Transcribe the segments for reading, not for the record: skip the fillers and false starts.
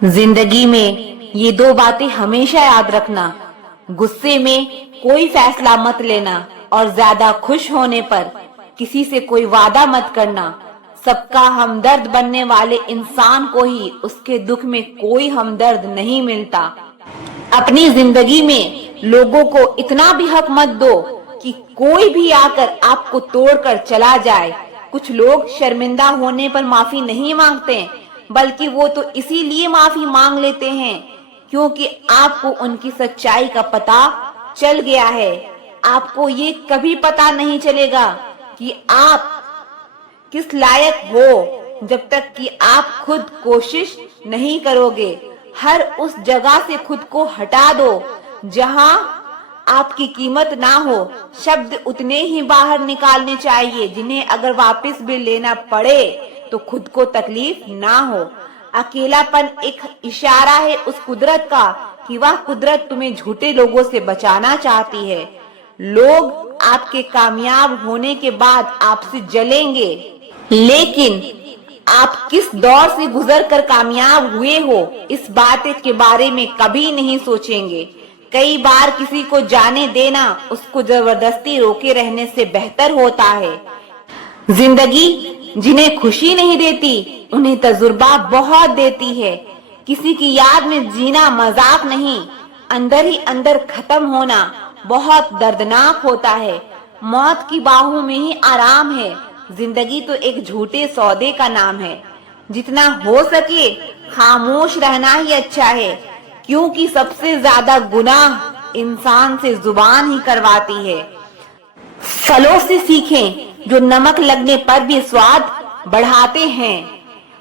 जिंदगी में ये दो बातें हमेशा याद रखना। गुस्से में कोई फैसला मत लेना और ज्यादा खुश होने पर किसी से कोई वादा मत करना। सबका हमदर्द बनने वाले इंसान को ही उसके दुख में कोई हमदर्द नहीं मिलता। अपनी जिंदगी में लोगों को इतना भी हक मत दो कि कोई भी आकर आपको तोड़कर चला जाए। कुछ लोग शर्मिंदा होने पर माफी नहीं मांगते, बल्कि वो तो इसीलिए माफी मांग लेते हैं क्योंकि आपको उनकी सच्चाई का पता चल गया है। आपको ये कभी पता नहीं चलेगा कि आप किस लायक हो जब तक कि आप खुद कोशिश नहीं करोगे। हर उस जगह से खुद को हटा दो जहां आपकी कीमत ना हो। शब्द उतने ही बाहर निकालने चाहिए जिन्हें अगर वापस भी लेना पड़े तो खुद को तकलीफ ना हो। अकेलापन एक इशारा है उस कुदरत का कि वह कुदरत तुम्हें झूठे लोगों से बचाना चाहती है। लोग आपके कामयाब होने के बाद आपसे जलेंगे, लेकिन आप किस दौर से गुजरकर कामयाब हुए हो इस बात के बारे में कभी नहीं सोचेंगे। कई बार किसी को जाने देना उसको जबरदस्ती रोके रहने से बेहतर होता है। जिंदगी जिन्हें खुशी नहीं देती उन्हें तजुर्बा बहुत देती है। किसी की याद में जीना मजाक नहीं, अंदर ही अंदर खत्म होना बहुत दर्दनाक होता है। मौत की बाहों में ही आराम है। जिंदगी तो एक झूठे सौदे का नाम है। जितना हो सके खामोश रहना ही अच्छा है, क्योंकि सबसे ज्यादा गुनाह इंसान से जुबान ही करवाती है। फलों से सीखें जो नमक लगने पर भी स्वाद बढ़ाते हैं,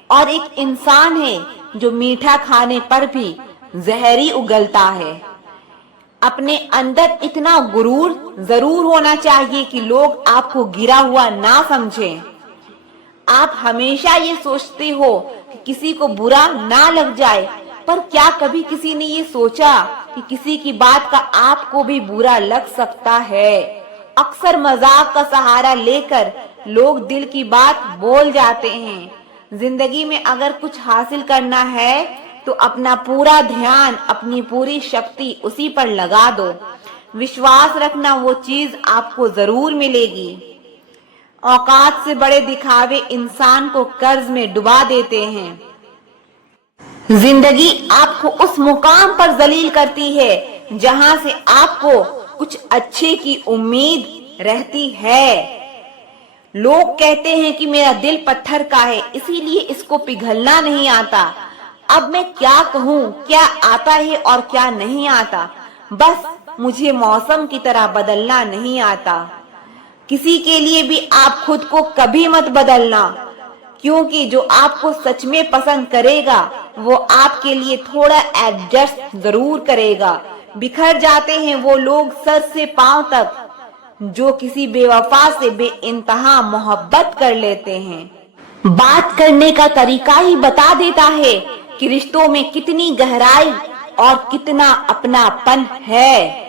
और एक इंसान है जो मीठा खाने पर भी जहरी उगलता है। अपने अंदर इतना गुरूर जरूर होना चाहिए कि लोग आपको गिरा हुआ ना समझें। आप हमेशा ये सोचते हो कि किसी को बुरा ना लग जाए, पर क्या कभी किसी ने ये सोचा कि किसी की बात का आपको भी बुरा लग सकता है। अक्सर मजाक का सहारा लेकर लोग दिल की बात बोल जाते हैं। जिंदगी में अगर कुछ हासिल करना है तो अपना पूरा ध्यान, अपनी पूरी शक्ति उसी पर लगा दो। विश्वास रखना वो चीज आपको जरूर मिलेगी। औकात से बड़े दिखावे इंसान को कर्ज में डुबा देते हैं। जिंदगी आपको उस मुकाम पर जलील करती है जहां से आपको कुछ अच्छे की उम्मीद रहती है। लोग कहते हैं कि मेरा दिल पत्थर का है, इसीलिए इसको पिघलना नहीं आता। अब मैं क्या कहूँ, क्या आता है और क्या नहीं आता। बस मुझे मौसम की तरह बदलना नहीं आता। किसी के लिए भी आप खुद को कभी मत बदलना, क्योंकि जो आपको सच में पसंद करेगा वो आपके लिए थोड़ा एडजस्ट जरूर करेगा। बिखर जाते हैं वो लोग सर से पांव तक जो किसी बेवफा से बेइंतहा मोहब्बत कर लेते हैं। बात करने का तरीका ही बता देता है कि रिश्तों में कितनी गहराई और कितना अपनापन है।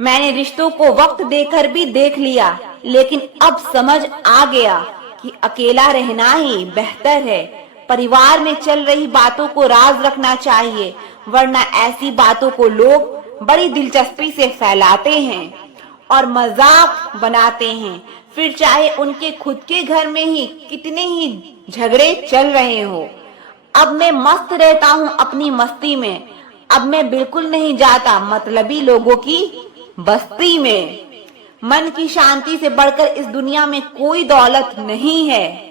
मैंने रिश्तों को वक्त देकर भी देख लिया, लेकिन अब समझ आ गया कि अकेला रहना ही बेहतर है। परिवार में चल रही बातों को राज रखना चाहिए, वरना ऐसी बातों को लोग बड़ी दिलचस्पी से फैलाते हैं और मजाक बनाते हैं, फिर चाहे उनके खुद के घर में ही कितने ही झगड़े चल रहे हो। अब मैं मस्त रहता हूँ अपनी मस्ती में। अब मैं बिल्कुल नहीं जाता मतलबी लोगों की बस्ती में। मन की शांति से बढ़कर इस दुनिया में कोई दौलत नहीं है।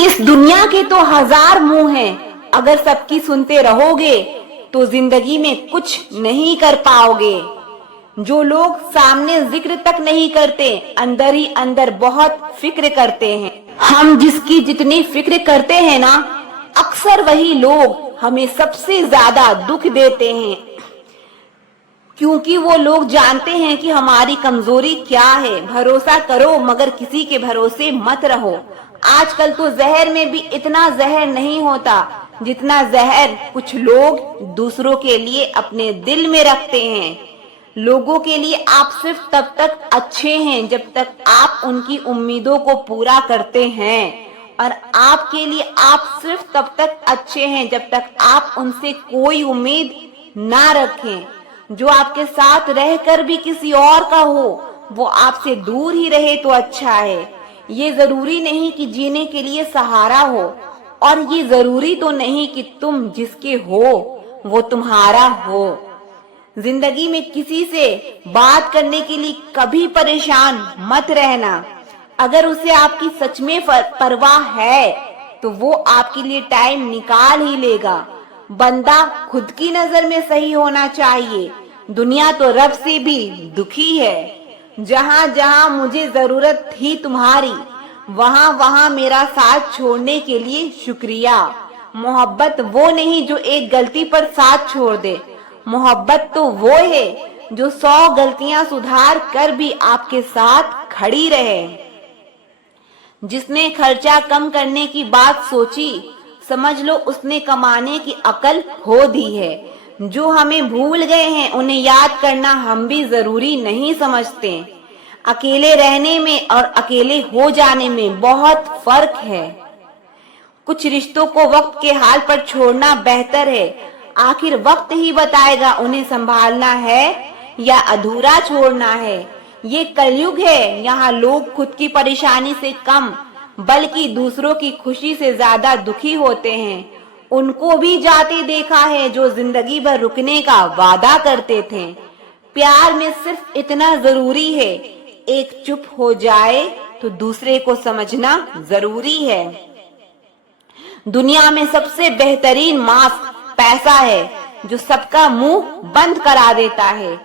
इस दुनिया के तो हजार मुंह हैं, अगर सबकी सुनते रहोगे तो जिंदगी में कुछ नहीं कर पाओगे। जो लोग सामने जिक्र तक नहीं करते, अंदर ही अंदर बहुत फिक्र करते हैं। हम जिसकी जितनी फिक्र करते हैं ना, अक्सर वही लोग हमें सबसे ज्यादा दुख देते हैं, क्योंकि वो लोग जानते हैं कि हमारी कमजोरी क्या है। भरोसा करो मगर किसी के भरोसे मत रहो। आजकल तो जहर में भी इतना जहर नहीं होता जितना जहर कुछ लोग दूसरों के लिए अपने दिल में रखते हैं। लोगों के लिए आप सिर्फ तब तक अच्छे हैं जब तक आप उनकी उम्मीदों को पूरा करते हैं, और आपके लिए आप सिर्फ तब तक अच्छे हैं जब तक आप उनसे कोई उम्मीद ना रखें। जो आपके साथ रहकर भी किसी और का हो वो आपसे दूर ही रहे तो अच्छा है। ये जरूरी नहीं कि जीने के लिए सहारा हो, और ये जरूरी तो नहीं कि तुम जिसके हो वो तुम्हारा हो। जिंदगी में किसी से बात करने के लिए कभी परेशान मत रहना। अगर उसे आपकी सच में परवाह है तो वो आपके लिए टाइम निकाल ही लेगा। बंदा खुद की नजर में सही होना चाहिए। दुनिया तो रब से भी दुखी है। जहां जहां मुझे जरूरत थी तुम्हारी वहां वहां मेरा साथ छोड़ने के लिए शुक्रिया। मोहब्बत वो नहीं जो एक गलती पर साथ छोड़ दे। मोहब्बत तो वो है जो 100 गलतियां सुधार कर भी आपके साथ खड़ी रहे। जिसने खर्चा कम करने की बात सोची समझ लो उसने कमाने की अकल खो दी है। जो हमें भूल गए हैं उन्हें याद करना हम भी जरूरी नहीं समझते। अकेले रहने में और अकेले हो जाने में बहुत फर्क है। कुछ रिश्तों को वक्त के हाल पर छोड़ना बेहतर है। आखिर वक्त ही बताएगा उन्हें संभालना है या अधूरा छोड़ना है। ये कलयुग है, यहाँ लोग खुद की परेशानी से कम बल्कि दूसरों की खुशी से ज्यादा दुखी होते हैं। उनको भी जाते देखा है जो जिंदगी भर रुकने का वादा करते थे। प्यार में सिर्फ इतना जरूरी है, एक चुप हो जाए तो दूसरे को समझना जरूरी है। दुनिया में सबसे बेहतरीन मास्क पैसा है जो सबका मुंह बंद करा देता है।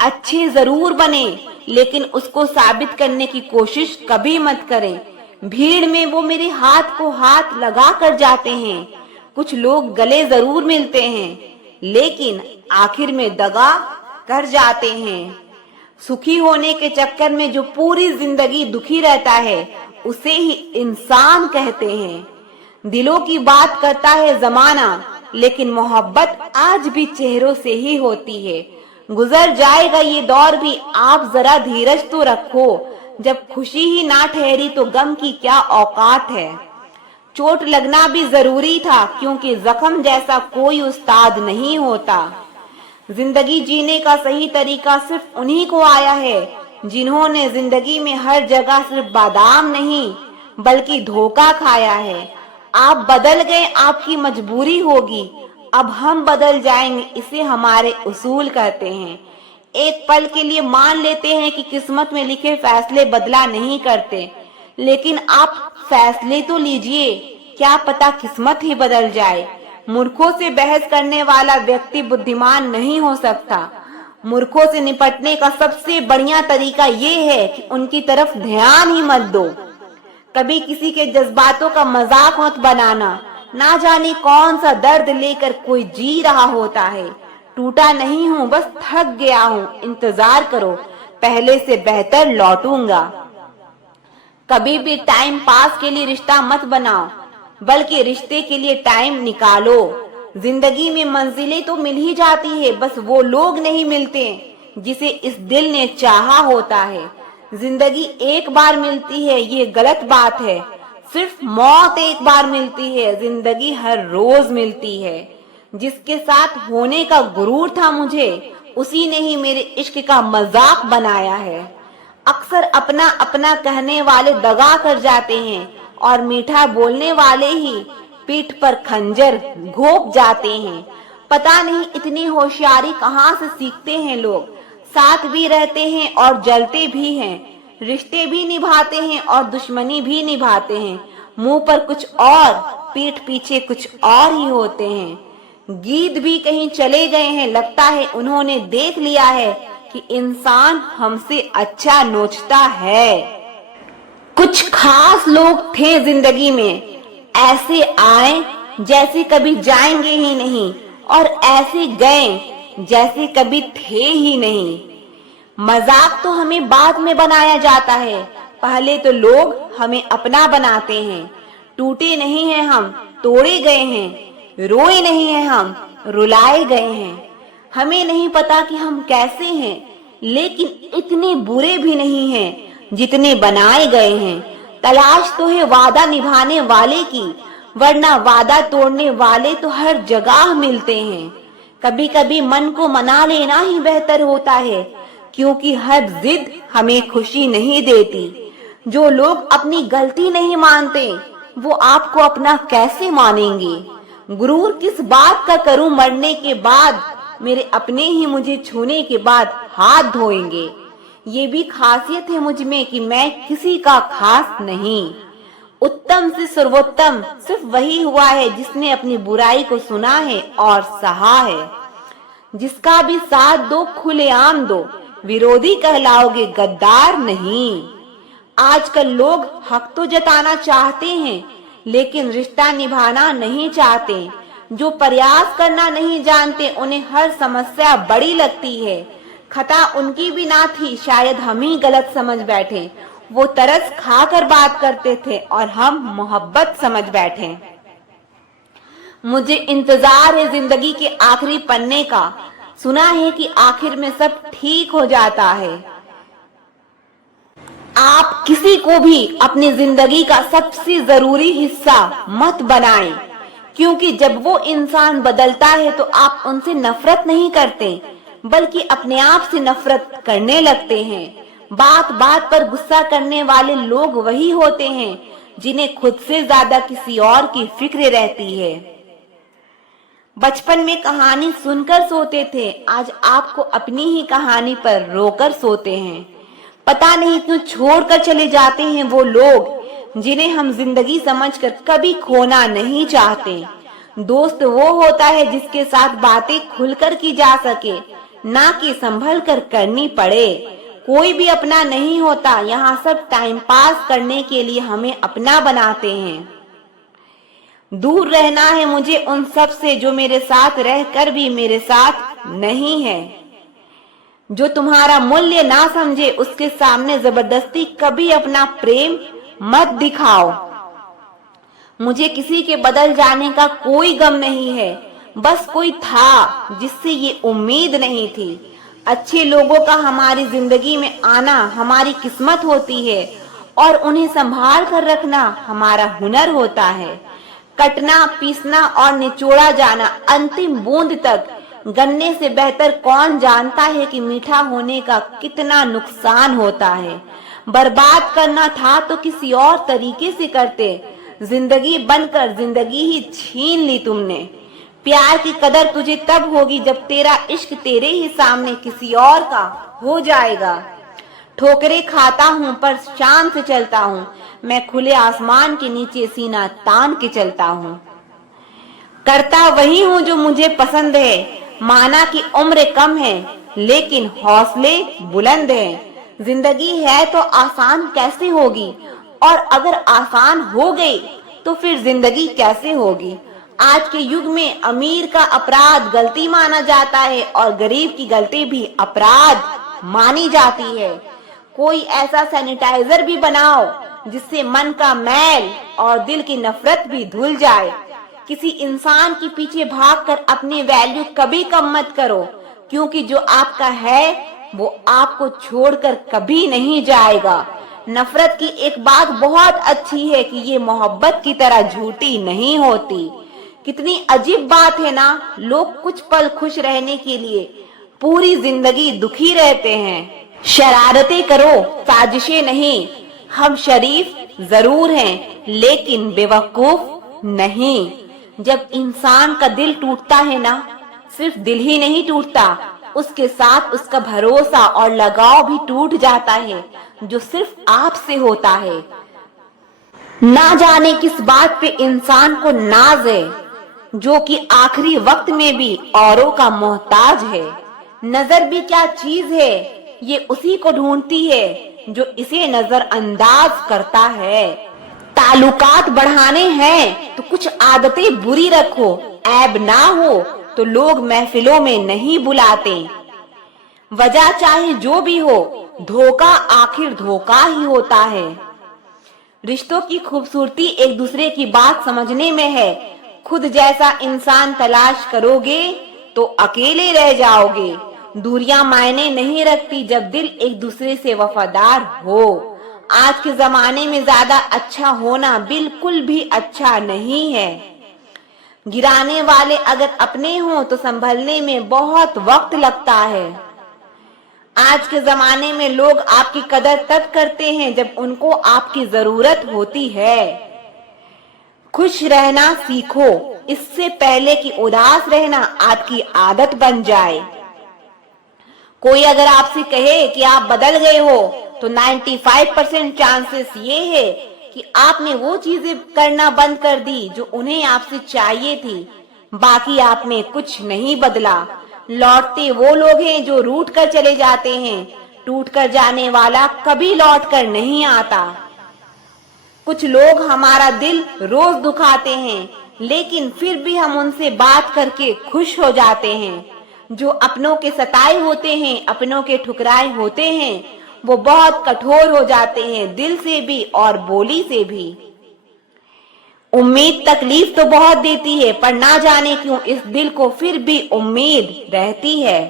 अच्छे जरूर बने लेकिन उसको साबित करने की कोशिश कभी मत करें। भीड़ में वो मेरे हाथ को हाथ लगा कर जाते हैं। कुछ लोग गले जरूर मिलते हैं लेकिन आखिर में दगा कर जाते हैं। सुखी होने के चक्कर में जो पूरी जिंदगी दुखी रहता है उसे ही इंसान कहते हैं। दिलों की बात करता है जमाना लेकिन मोहब्बत आज भी चेहरों से ही होती है। गुजर जाएगा ये दौर भी, आप जरा धीरज तो रखो। जब खुशी ही ना ठहरी तो गम की क्या औकात है। चोट लगना भी जरूरी था क्योंकि जख्म जैसा कोई उस्ताद नहीं होता। जिंदगी जीने का सही तरीका सिर्फ उन्हीं को आया है जिन्होंने जिंदगी में हर जगह सिर्फ बादाम नहीं बल्कि धोखा खाया है। आप बदल गए, आपकी मजबूरी होगी, अब हम बदल जाएंगे, इसे हमारे उसूल कहते हैं। एक पल के लिए मान लेते हैं कि किस्मत में लिखे फैसले बदला नहीं करते, लेकिन आप फैसले तो लीजिए, क्या पता किस्मत ही बदल जाए। मूर्खों से बहस करने वाला व्यक्ति बुद्धिमान नहीं हो सकता। मूर्खों से निपटने का सबसे बढ़िया तरीका ये है कि उनकी तरफ ध्यान ही मत दो। कभी किसी के जज्बातों का मजाक मत बनाना। ना जाने कौन सा दर्द लेकर कोई जी रहा होता है। टूटा नहीं हूँ, बस थक गया हूँ, इंतजार करो, पहले से बेहतर लौटूंगा। कभी भी टाइम पास के लिए रिश्ता मत बनाओ बल्कि रिश्ते के लिए टाइम निकालो। जिंदगी में मंजिलें तो मिल ही जाती है, बस वो लोग नहीं मिलते जिसे इस दिल ने चाहा होता है। जिंदगी एक बार मिलती है ये गलत बात है, सिर्फ मौत एक बार मिलती है, जिंदगी हर रोज मिलती है। जिसके साथ होने का गुरूर था मुझे उसी ने ही मेरे इश्क का मजाक बनाया है। अक्सर अपना अपना कहने वाले दगा कर जाते हैं और मीठा बोलने वाले ही पीठ पर खंजर घोंप जाते हैं। पता नहीं इतनी होशियारी कहाँ से सीखते हैं लोग। साथ भी रहते हैं और जलते भी हैं, रिश्ते भी निभाते हैं और दुश्मनी भी निभाते हैं। मुंह पर कुछ और पीठ पीछे कुछ और ही होते हैं। गीत भी कहीं चले गए हैं, लगता है उन्होंने देख लिया है कि इंसान हमसे अच्छा नोचता है। कुछ खास लोग थे जिंदगी में, ऐसे आए जैसे कभी जाएंगे ही नहीं और ऐसे गए जैसे कभी थे ही नहीं। मजाक तो हमें बाद में बनाया जाता है, पहले तो लोग हमें अपना बनाते हैं। टूटे नहीं हैं हम, तोड़े गए हैं, रोए नहीं हैं हम, रुलाए गए हैं। हमें नहीं पता कि हम कैसे हैं, लेकिन इतने बुरे भी नहीं हैं जितने बनाए गए हैं। तलाश तो है वादा निभाने वाले की, वरना वादा तोड़ने वाले तो हर जगह मिलते हैं। कभी कभी मन को मना लेना ही बेहतर होता है, क्योंकि हर जिद हमें खुशी नहीं देती। जो लोग अपनी गलती नहीं मानते वो आपको अपना कैसे मानेंगे? गुरूर किस बात का करूं मरने के बाद, मेरे अपने ही मुझे छूने के बाद हाथ धोएंगे। ये भी खासियत है मुझ में कि मैं किसी का खास नहीं। उत्तम से सर्वोत्तम सिर्फ वही हुआ है जिसने अपनी बुराई को सुना है और सहा है। जिसका भी साथ दो खुलेआम दो, विरोधी कहलाओगे गद्दार नहीं। आजकल लोग हक तो जताना चाहते हैं लेकिन रिश्ता निभाना नहीं चाहते। जो प्रयास करना नहीं जानते उन्हें हर समस्या बड़ी लगती है। खता उनकी भी ना थी, शायद हम ही गलत समझ बैठे। वो तरस खाकर बात करते थे और हम मोहब्बत समझ बैठे। मुझे इंतजार है जिंदगी के आखिरी पन्ने का, सुना है कि आखिर में सब ठीक हो जाता है। आप किसी को भी अपनी जिंदगी का सबसे जरूरी हिस्सा मत बनाएं, क्योंकि जब वो इंसान बदलता है तो आप उनसे नफरत नहीं करते बल्कि अपने आप से नफरत करने लगते हैं। बात बात पर गुस्सा करने वाले लोग वही होते हैं जिन्हें खुद से ज्यादा किसी और की फिक्र रहती है। बचपन में कहानी सुनकर सोते थे, आज आपको अपनी ही कहानी पर रोकर सोते हैं। पता नहीं क्यों छोड़कर चले जाते हैं वो लोग जिन्हें हम जिंदगी समझकर कभी खोना नहीं चाहते। दोस्त वो होता है जिसके साथ बातें खुलकर की जा सके, ना कि संभल कर करनी पड़े। कोई भी अपना नहीं होता, यहाँ सब टाइम पास करने के लिए हमें अपना बनाते हैं। दूर रहना है मुझे उन सब से जो मेरे साथ रहकर भी मेरे साथ नहीं है। जो तुम्हारा मूल्य ना समझे उसके सामने जबरदस्ती कभी अपना प्रेम मत दिखाओ। मुझे किसी के बदल जाने का कोई गम नहीं है, बस कोई था जिससे ये उम्मीद नहीं थी। अच्छे लोगों का हमारी जिंदगी में आना हमारी किस्मत होती है और उन्हें संभाल कर रखना हमारा हुनर होता है। कटना, पीसना और निचोड़ा जाना अंतिम बूंद तक, गन्ने से बेहतर कौन जानता है कि मीठा होने का कितना नुकसान होता है। बर्बाद करना था तो किसी और तरीके से करते, जिंदगी बनकर जिंदगी ही छीन ली तुमने। प्यार की कदर तुझे तब होगी जब तेरा इश्क तेरे ही सामने किसी और का हो जाएगा। ठोकरें खाता हूँ पर शान से चलता हूँ, मैं खुले आसमान के नीचे सीना तान के चलता हूँ। करता वही हूँ जो मुझे पसंद है, माना कि उम्र कम है लेकिन हौसले बुलंद हैं। जिंदगी है तो आसान कैसे होगी, और अगर आसान हो गई तो फिर जिंदगी कैसे होगी। आज के युग में अमीर का अपराध गलती माना जाता है और गरीब की गलती भी अपराध मानी जाती है। कोई ऐसा सैनिटाइजर भी बनाओ जिससे मन का मैल और दिल की नफरत भी धुल जाए। किसी इंसान के पीछे भागकर अपनी वैल्यू कभी कम मत करो, क्योंकि जो आपका है वो आपको छोड़कर कभी नहीं जाएगा। नफरत की एक बात बहुत अच्छी है कि ये मोहब्बत की तरह झूठी नहीं होती। कितनी अजीब बात है ना, लोग कुछ पल खुश रहने के लिए पूरी जिंदगी दुखी रहते हैं। शरारतें करो, साजिशें नहीं। हम शरीफ जरूर हैं लेकिन बेवकूफ नहीं। जब इंसान का दिल टूटता है ना, सिर्फ दिल ही नहीं टूटता, उसके साथ उसका भरोसा और लगाव भी टूट जाता है जो सिर्फ आपसे होता है। ना जाने किस बात पे इंसान को नाज है, जो कि आखिरी वक्त में भी औरों का मोहताज है। नजर भी क्या चीज है, ये उसी को ढूंढती है जो इसे नजरअंदाज करता है। ताल्लुकात बढ़ाने हैं तो कुछ आदतें बुरी रखो, ऐब ना हो तो लोग महफिलों में नहीं बुलाते। वजह चाहे जो भी हो, धोखा आखिर धोखा ही होता है। रिश्तों की खूबसूरती एक दूसरे की बात समझने में है। खुद जैसा इंसान तलाश करोगे तो अकेले रह जाओगे। दूरियां मायने नहीं रखती जब दिल एक दूसरे से वफादार हो। आज के जमाने में ज्यादा अच्छा होना बिल्कुल भी अच्छा नहीं है। गिराने वाले अगर अपने हों तो संभलने में बहुत वक्त लगता है। आज के जमाने में लोग आपकी कदर तब करते हैं जब उनको आपकी जरूरत होती है। खुश रहना सीखो, इससे पहले कि उदास रहना आपकी आदत बन जाए। कोई अगर आपसे कहे कि आप बदल गए हो तो 95% चांसेस ये है कि आपने वो चीजें करना बंद कर दी जो उन्हें आपसे चाहिए थी। बाकी आप में कुछ नहीं बदला। लौटते वो लोग हैं जो रूठ कर चले जाते हैं। टूट कर जाने वाला कभी लौट कर नहीं आता। कुछ लोग हमारा दिल रोज दुखाते हैं, लेकिन फिर भी हम उनसे बात करके खुश हो जाते हैं। जो अपनों के सताए होते हैं, अपनों के ठुकराए होते हैं, वो बहुत कठोर हो जाते हैं, दिल से भी और बोली से भी। उम्मीद तकलीफ तो बहुत देती है, पर ना जाने क्यों इस दिल को फिर भी उम्मीद रहती है।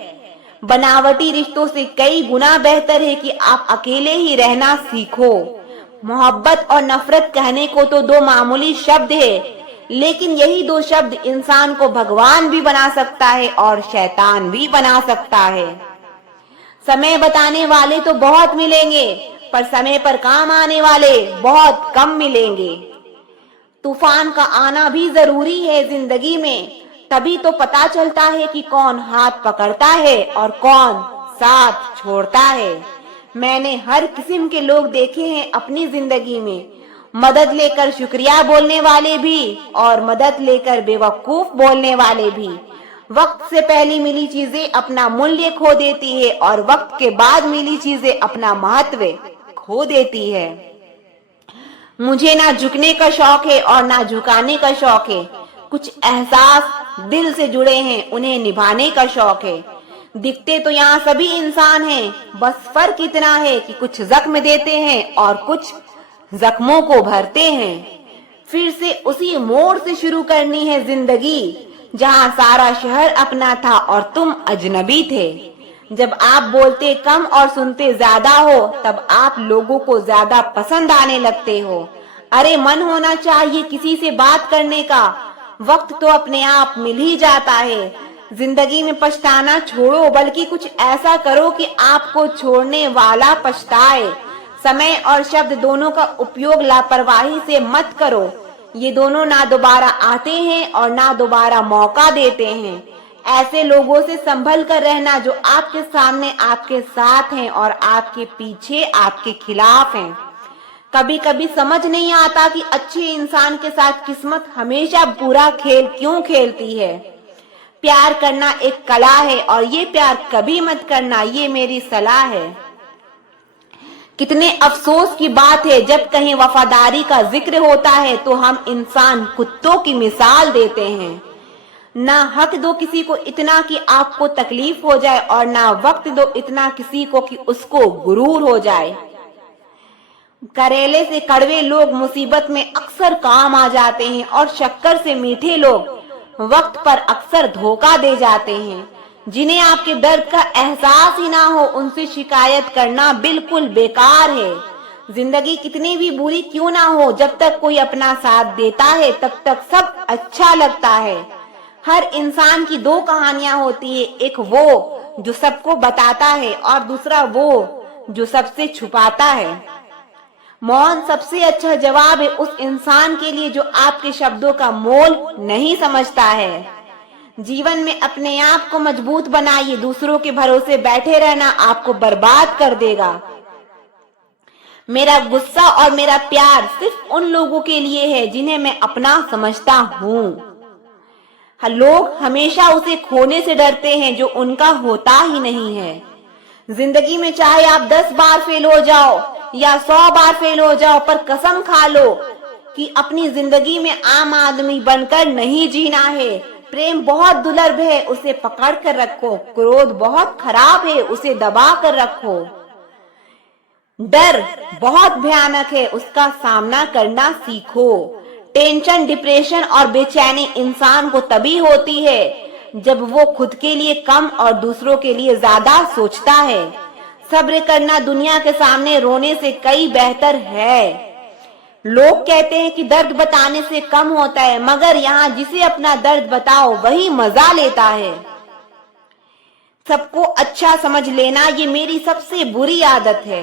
बनावटी रिश्तों से कई गुना बेहतर है कि आप अकेले ही रहना सीखो। मोहब्बत और नफरत कहने को तो दो मामूली शब्द है, लेकिन यही दो शब्द इंसान को भगवान भी बना सकता है और शैतान भी बना सकता है। समय बताने वाले तो बहुत मिलेंगे, पर समय पर काम आने वाले बहुत कम मिलेंगे। तूफान का आना भी जरूरी है जिंदगी में, तभी तो पता चलता है कि कौन हाथ पकड़ता है और कौन साथ छोड़ता है। मैंने हर किस्म के लोग देखे हैं अपनी जिंदगी में, मदद लेकर शुक्रिया बोलने वाले भी और मदद लेकर बेवकूफ बोलने वाले भी। वक्त से पहले मिली चीजें अपना मूल्य खो देती है और वक्त के बाद मिली चीजें अपना महत्व खो देती है। मुझे ना झुकने का शौक है और ना झुकाने का शौक है। कुछ एहसास दिल से जुड़े हैं, उन्हें निभाने का शौक है। दिखते तो यहाँ सभी इंसान हैं, बस फर्क इतना है कि कुछ जख्म देते हैं और कुछ जख्मों को भरते हैं। फिर से उसी मोड़ से शुरू करनी है जिंदगी, जहाँ सारा शहर अपना था और तुम अजनबी थे। जब आप बोलते कम और सुनते ज्यादा हो, तब आप लोगों को ज्यादा पसंद आने लगते हो। अरे मन होना चाहिए किसी से बात करने का, वक्त तो अपने आप मिल ही जाता है। जिंदगी में पछताना छोड़ो, बल्कि कुछ ऐसा करो कि आपको छोड़ने वाला पछताए। समय और शब्द दोनों का उपयोग लापरवाही से मत करो। ये दोनों ना दोबारा आते हैं और ना दोबारा मौका देते हैं। ऐसे लोगों से संभल कर रहना जो आपके सामने आपके साथ हैं और आपके पीछे आपके खिलाफ हैं। कभी कभी समझ नहीं आता कि अच्छे इंसान के साथ किस्मत हमेशा बुरा खेल क्यों खेलती है। प्यार करना एक कला है और ये प्यार कभी मत करना, ये मेरी सलाह है। कितने अफसोस की बात है, जब कहीं वफादारी का जिक्र होता है तो हम इंसान कुत्तों की मिसाल देते हैं। ना हक दो किसी को इतना कि आपको तकलीफ हो जाए और ना वक्त दो इतना किसी को कि उसको गुरूर हो जाए। करेले से कड़वे लोग मुसीबत में अक्सर काम आ जाते हैं और शक्कर से मीठे लोग वक्त पर अक्सर धोखा दे जाते हैं। जिन्हें आपके दर्द का एहसास ही ना हो, उनसे शिकायत करना बिल्कुल बेकार है। जिंदगी कितनी भी बुरी क्यों ना हो, जब तक कोई अपना साथ देता है तब तक सब अच्छा लगता है। हर इंसान की दो कहानियां होती है, एक वो जो सबको बताता है और दूसरा वो जो सबसे छुपाता है। मौन सबसे अच्छा जवाब है उस इंसान के लिए जो आपके शब्दों का मोल नहीं समझता है। जीवन में अपने आप को मजबूत बनाइए, दूसरों के भरोसे बैठे रहना आपको बर्बाद कर देगा। मेरा गुस्सा और मेरा प्यार सिर्फ उन लोगों के लिए है जिन्हें मैं अपना समझता हूँ। लोग हमेशा उसे खोने से डरते हैं जो उनका होता ही नहीं है। जिंदगी में चाहे आप 10 बार फेल हो जाओ या 100 बार फेल हो जाओ, पर कसम खा लो कि अपनी जिंदगी में आम आदमी बनकर नहीं जीना है। प्रेम बहुत दुर्लभ है, उसे पकड़ कर रखो। क्रोध बहुत खराब है, उसे दबा कर रखो। डर बहुत भयानक है, उसका सामना करना सीखो। टेंशन, डिप्रेशन और बेचैनी इंसान को तभी होती है जब वो खुद के लिए कम और दूसरों के लिए ज्यादा सोचता है। सब्र करना दुनिया के सामने रोने से कई बेहतर है। लोग कहते हैं कि दर्द बताने से कम होता है, मगर यहाँ जिसे अपना दर्द बताओ वही मजा लेता है। सबको अच्छा समझ लेना ये मेरी सबसे बुरी आदत है।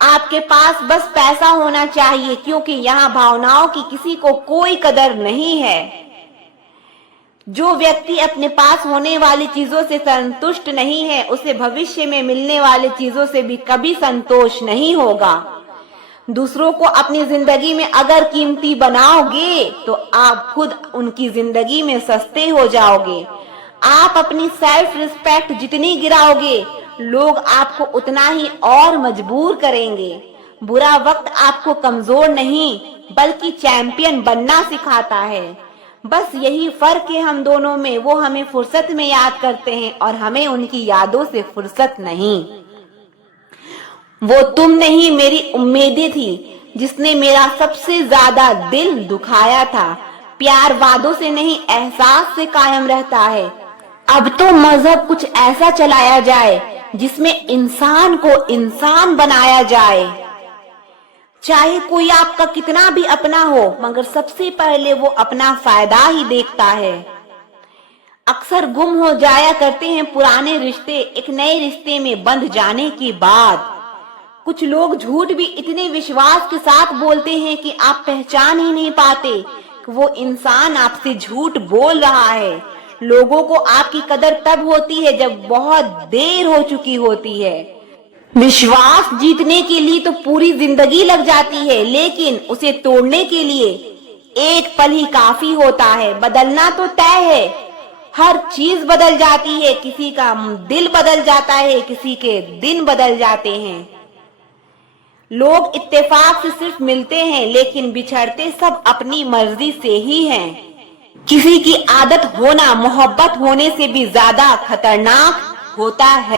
आपके पास बस पैसा होना चाहिए, क्योंकि यहाँ भावनाओं की किसी को कोई कदर नहीं है। जो व्यक्ति अपने पास होने वाली चीजों से संतुष्ट नहीं है, उसे भविष्य में मिलने वाली चीजों से भी कभी संतोष नहीं होगा। दूसरों को अपनी जिंदगी में अगर कीमती बनाओगे तो आप खुद उनकी जिंदगी में सस्ते हो जाओगे। आप अपनी सेल्फ रिस्पेक्ट जितनी गिराओगे, लोग आपको उतना ही और मजबूर करेंगे। बुरा वक्त आपको कमजोर नहीं बल्कि चैंपियन बनना सिखाता है। बस यही फर्क है हम दोनों में, वो हमें फुर्सत में याद करते हैं और हमें उनकी यादों से फुर्सत नहीं। वो तुम नहीं मेरी उम्मीदें थी जिसने मेरा सबसे ज्यादा दिल दुखाया था। प्यार वादों से नहीं एहसास से कायम रहता है। अब तो मजहब कुछ ऐसा चलाया जाए जिसमें इंसान को इंसान बनाया जाए। चाहे कोई आपका कितना भी अपना हो, मगर सबसे पहले वो अपना फायदा ही देखता है। अक्सर गुम हो जाया करते हैं पुराने रिश्ते एक नए रिश्ते में बंध जाने के बाद। कुछ लोग झूठ भी इतने विश्वास के साथ बोलते हैं कि आप पहचान ही नहीं पाते कि वो इंसान आपसे झूठ बोल रहा है। लोगों को आपकी कदर तब होती है जब बहुत देर हो चुकी होती है। विश्वास जीतने के लिए तो पूरी जिंदगी लग जाती है, लेकिन उसे तोड़ने के लिए एक पल ही काफी होता है। बदलना तो तय है, हर चीज बदल जाती है। किसी का दिल बदल जाता है, किसी के दिन बदल जाते हैं। लोग इत्तेफाक से सिर्फ मिलते हैं, लेकिन बिछड़ते सब अपनी मर्जी से ही हैं। किसी की आदत होना मोहब्बत होने से भी ज्यादा खतरनाक होता है।